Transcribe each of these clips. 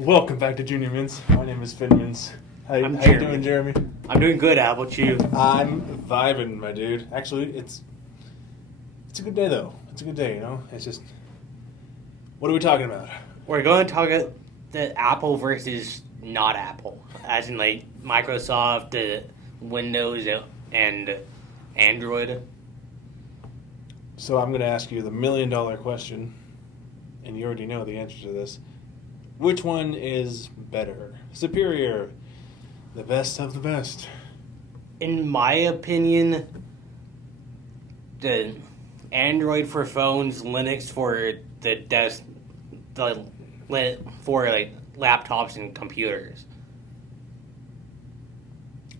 Welcome back to Junior Mints. My name is Finnmints. How you doing, Jeremy? I'm doing good. How about you? I'm vibing, my dude. Actually, it's a good day though. It's a good day, you know. It's just, what are we talking about? We're going to talk about the Apple versus not Apple, as in like Microsoft, the Windows, and Android. So I'm going to ask you the $1,000,000 question, and you already know the answer to this. Which one is better, superior, the best of the best? In my opinion, the Android for phones, Linux for for like laptops and computers.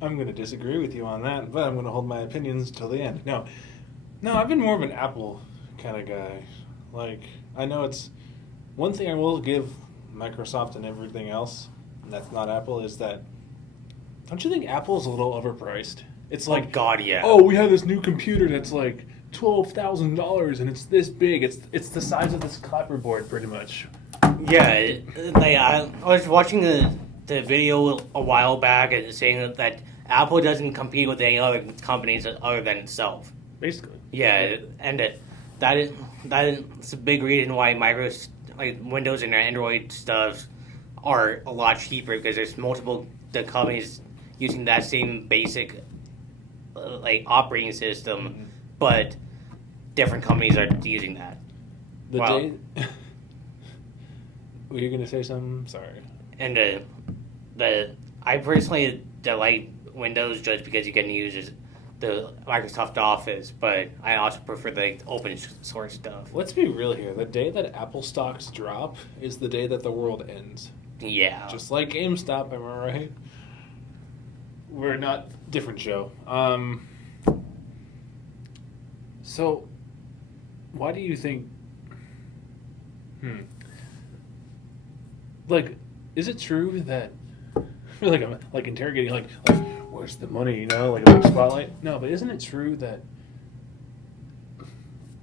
I'm going to disagree with you on that, but I'm going to hold my opinions till the end. No, I've been more of an Apple kind of guy. Like, I know it's one thing I will give Microsoft and everything else, and that's not Apple, is that don't you think Apple's a little overpriced? It's like, Oh God, yeah. oh, we have this new computer that's like $12,000 and it's this big. It's the size of this clapperboard, pretty much. Yeah, I was watching the video a while back and saying that Apple doesn't compete with any other companies other than itself. Basically. Yeah, and that is a big reason why Windows and Android stuff are a lot cheaper, because there's multiple companies using that same basic operating system, but different companies are using that. Were you going to say something? Sorry. And I personally like Windows just because you can use the Microsoft Office, but I also prefer the open source stuff. Let's be real here. The day that Apple stocks drop is the day that the world ends. Yeah. Just like GameStop, am I right? We're not different show. So, why do you think? Like, is it true that? I feel like I'm like interrogating, like where's the money? You know, like a big spotlight. No, but isn't it true that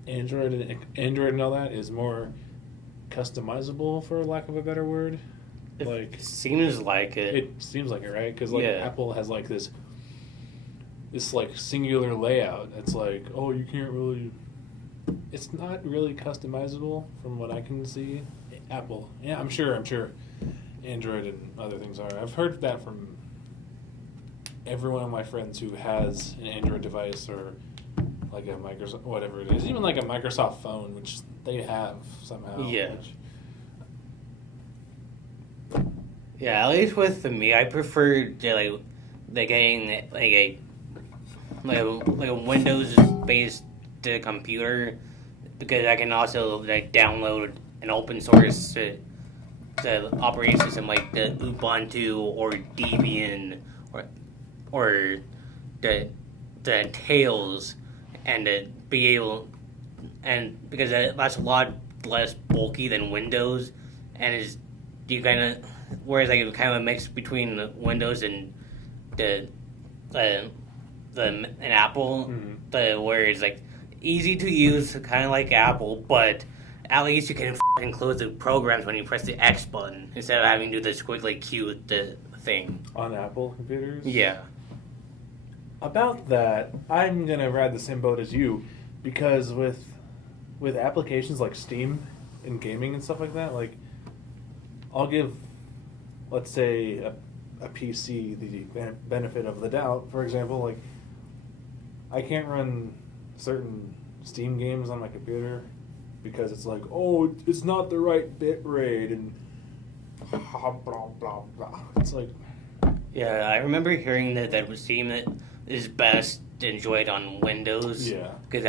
Android and all that is more customizable, for lack of a better word? It seems like it. It seems like it, right? Because Yeah. Apple has like this like singular layout. It's like, oh, you can't really. It's not really customizable from what I can see. Apple, yeah, I'm sure. Android and other things are. I've heard that from every one of my friends who has an Android device or like a Microsoft, whatever it is, even like a Microsoft phone, which they have somehow. Yeah. Yeah, at least with me, I prefer getting a Windows based computer, because I can also download an open source the operating system like the Ubuntu or Debian or the Tails, and be able, and because that's a lot less bulky than Windows, and is you kind of, whereas kind of a mix between Windows and an Apple, where it's easy to use, kind of like Apple, but at least you can close the programs when you press the X button instead of having to do the squiggly Q thing. On Apple computers? Yeah. About that, I'm going to ride the same boat as you, because with applications like Steam and gaming and stuff like that, I'll give, let's say, a PC the benefit of the doubt. For example, I can't run certain Steam games on my computer because it's like, oh, it's not the right bit rate and blah, blah, blah, blah. It's like... Yeah, I remember hearing that Steam is best enjoyed on Windows. Yeah. Because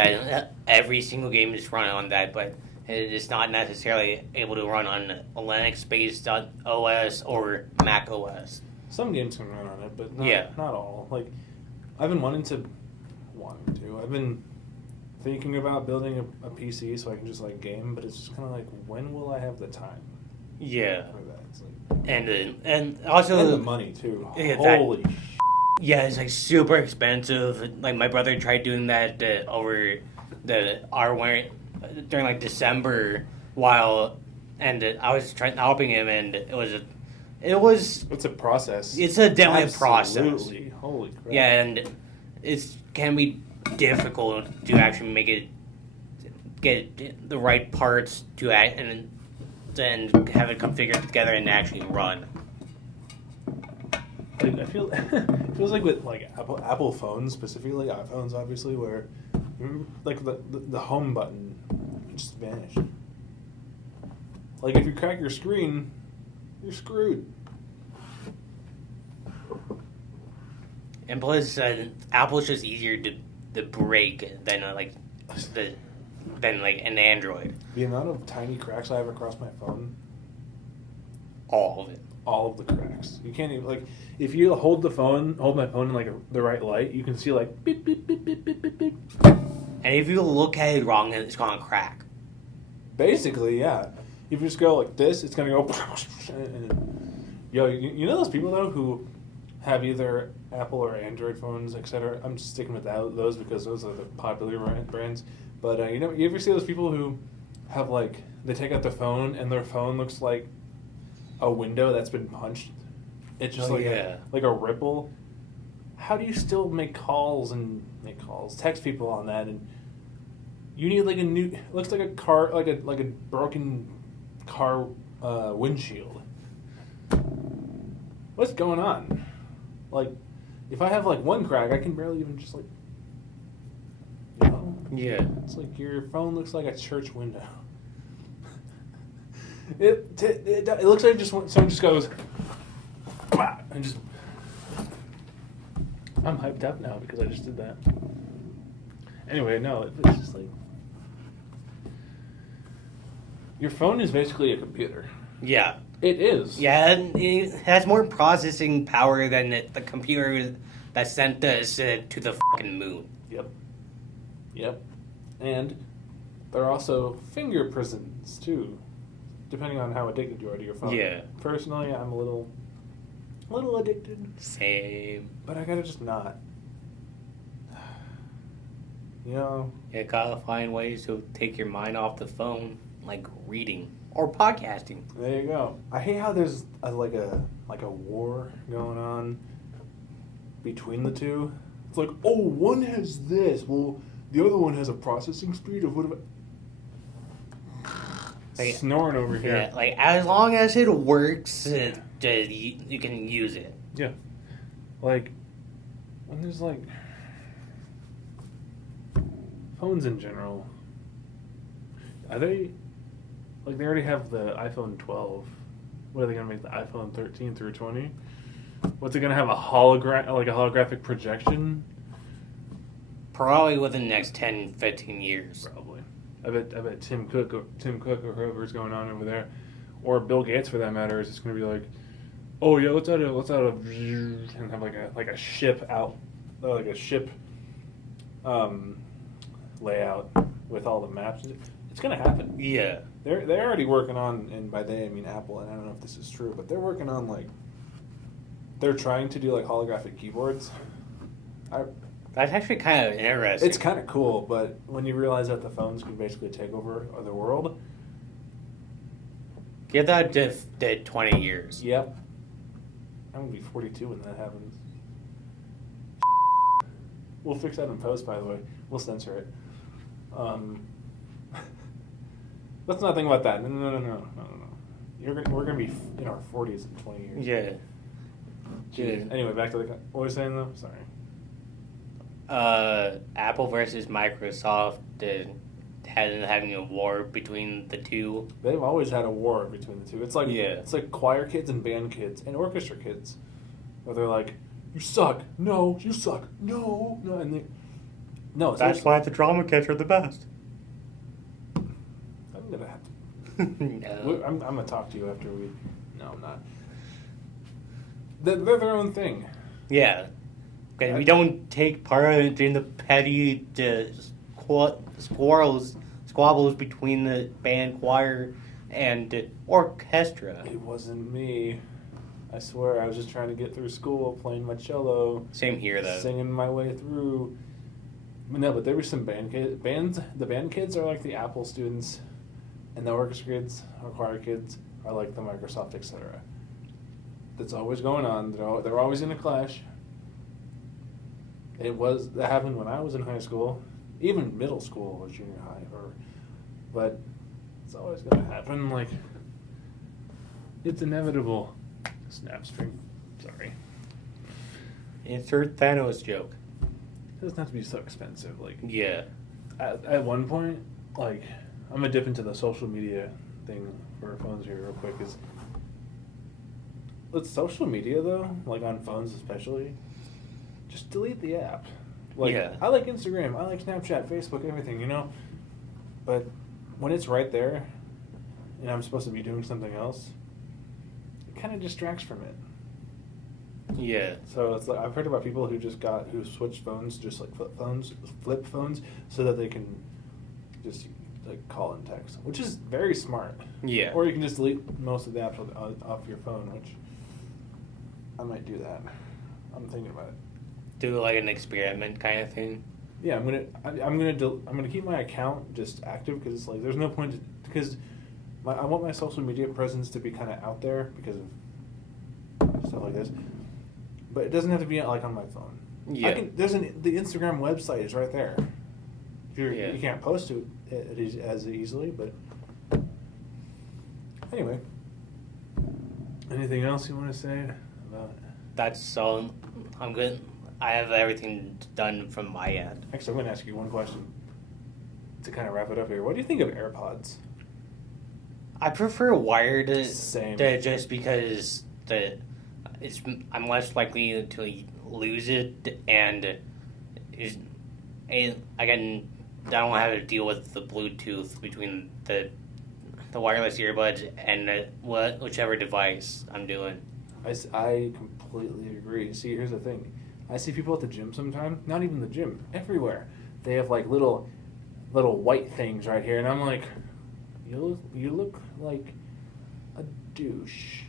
every single game is run on that, but it is not necessarily able to run on a Linux-based OS or Mac OS. Some games can run on it, but not all. I've been I've been thinking about building a PC so I can just game, but it's just kind of when will I have the time? Yeah. For that? It's and also and the money too. Yeah, Holy. Yeah, it's super expensive. My brother tried doing that over during December, I was helping him, and it was It was. It's a process. It's a definitely a process. Absolutely. Holy crap. Yeah, and it can be difficult to actually make it get the right parts to act and then have it configured together and actually run. I feel it feels like with like Apple phones specifically, iPhones obviously, where like the home button just vanished. Like if you crack your screen, you're screwed. And plus, Apple's just easier to break than than an Android. The amount of tiny cracks I have across my phone, All of it. all of the cracks. You can't even like if you hold my phone in like the right light, you can see like beep beep beep beep beep beep beep. And if you look at it wrong, it's gonna crack. Basically, yeah. If you just go like this, it's gonna go. Yo, you know those people though who have either Apple or Android phones, etc. I'm just sticking with those because those are the popular brands. But you ever see those people who have like they take out their phone and their phone looks like a window that's been punched? It's just like a ripple. How do you still make calls, text people on that? And you need like a new. It looks like a car, like a broken car windshield. What's going on? Like, if I have like one crack, I can barely even just like. You know? Yeah. It's like your phone looks like a church window. It looks like someone just goes, bah, and just. I'm hyped up now because I just did that. Anyway, no, it's just like your phone is basically a computer. Yeah. It is. Yeah, and it has more processing power than the computer that sent us to the fucking moon. Yep. And there are also finger prisons too, depending on how addicted you are to your phone. Yeah. Personally, I'm a little addicted. Same. But I gotta just not. You know. You gotta find ways to take your mind off the phone, like reading or podcasting. There you go. I hate how there's like a war going on between the two. It's like, oh, one has this. Well, the other one has a processing speed of whatever. Like, snoring over here. Yeah, like as long as it works, you can use it. Yeah. Like, when there's like phones in general, are they like they already have the iPhone 12? What are they gonna make the iPhone 13 through 20? What's it gonna have a holographic projection? Probably within the next 10, 15 years. Probably. I bet Tim Cook or whoever's going on over there, or Bill Gates for that matter, is just gonna be like, oh yeah, let's add a and have like a ship out, like a ship layout with all the maps. It's gonna happen. Yeah. They're already working on, and by they I mean Apple, and I don't know if this is true, but they're working on like they're trying to do like holographic keyboards. That's actually kind of interesting. It's kind of cool, but when you realize that the phones can basically take over the world. Give that to 20 years. Yep. I'm going to be 42 when that happens. We'll fix that in post, by the way. We'll censor it. Let's not think about that. No. We're going to be in our 40s in 20 years. Yeah. Jeez. Anyway, back to what were you saying, though? Sorry. Apple versus Microsoft having a war between the two. They've always had a war between the two. It's like choir kids and band kids and orchestra kids, where they're like, "You suck, no, you suck, no," and they, no. That's why the drama kids are the best. I'm gonna have to. No. I'm gonna talk to you after we. No, I'm not. They're their own thing. Yeah. Okay, we don't take part in the petty squabbles between the band, choir, and orchestra. It wasn't me. I swear, I was just trying to get through school, playing my cello. Same here, though. Singing my way through. No, but there were some bands. The band kids are like the Apple students, and the orchestra kids or choir kids are like the Microsoft, etc. that's always going on. They're always in a clash. That happened when I was in high school, even middle school or junior high, but it's always going to happen. Like, it's inevitable. Snapstream. Sorry. Insert Thanos joke. It doesn't have to be so expensive. Like, Yeah. At one point, like, I'm gonna dip into the social media thing for phones here real quick. With social media though, like on phones especially, just delete the app. Like, Yeah. I like Instagram, I like Snapchat, Facebook, everything, you know. But when it's right there, and I'm supposed to be doing something else, it kind of distracts from it. Yeah. So it's like I've heard about people who switched phones, just like flip phones, so that they can just like call and text, which is very smart. Yeah. Or you can just delete most of the apps off your phone, which I might do that. I'm thinking about it. Do like an experiment kind of thing. Yeah, I'm gonna keep my account just active because it's like there's no point because I want my social media presence to be kind of out there because of stuff like this. But it doesn't have to be like on my phone. Yeah. The Instagram website is right there. Yeah. You can't post to it as easily, but anyway. Anything else you want to say about it? That's all. I'm good. I have everything done from my end. Actually, I'm going to ask you one question to kind of wrap it up here. What do you think of AirPods? I prefer wired Same. just because I'm less likely to lose it, and I don't have to deal with the Bluetooth between the wireless earbuds and whichever device I'm doing. I completely agree. See, here's the thing. I see people at the gym sometimes, not even the gym, everywhere. They have like little white things right here, and I'm like, you look like a douche.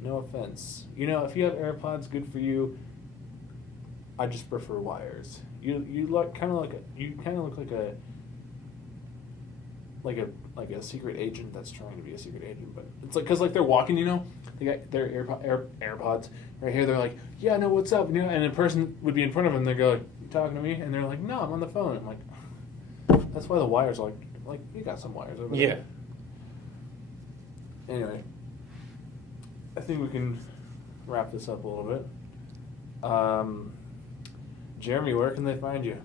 No offense. You know, if you have AirPods, good for you. I just prefer wires. You look kind of like a secret agent that's trying to be a secret agent, but it's like because like they're walking, you know, they got their AirPods right here. They're like, yeah, no, what's up? You know, and a person would be in front of them. They go, like, you talking to me? And they're like, no, I'm on the phone. I'm like, that's why the wires are like you got some wires over there. Yeah. Anyway, I think we can wrap this up a little bit. Jeremy, where can they find you?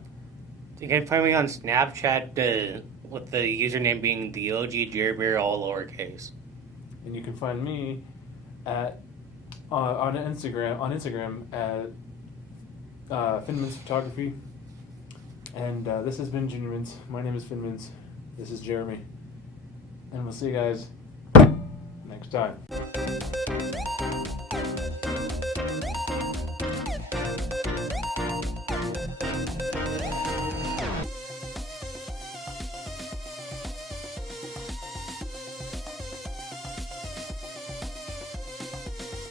You can find me on Snapchat with the username being the OG Jerrybear, all lowercase. And you can find me at on Instagram at Finnmints Photography. And this has been Junior Mints. My name is Finnmints. This is Jeremy. And we'll see you guys next time.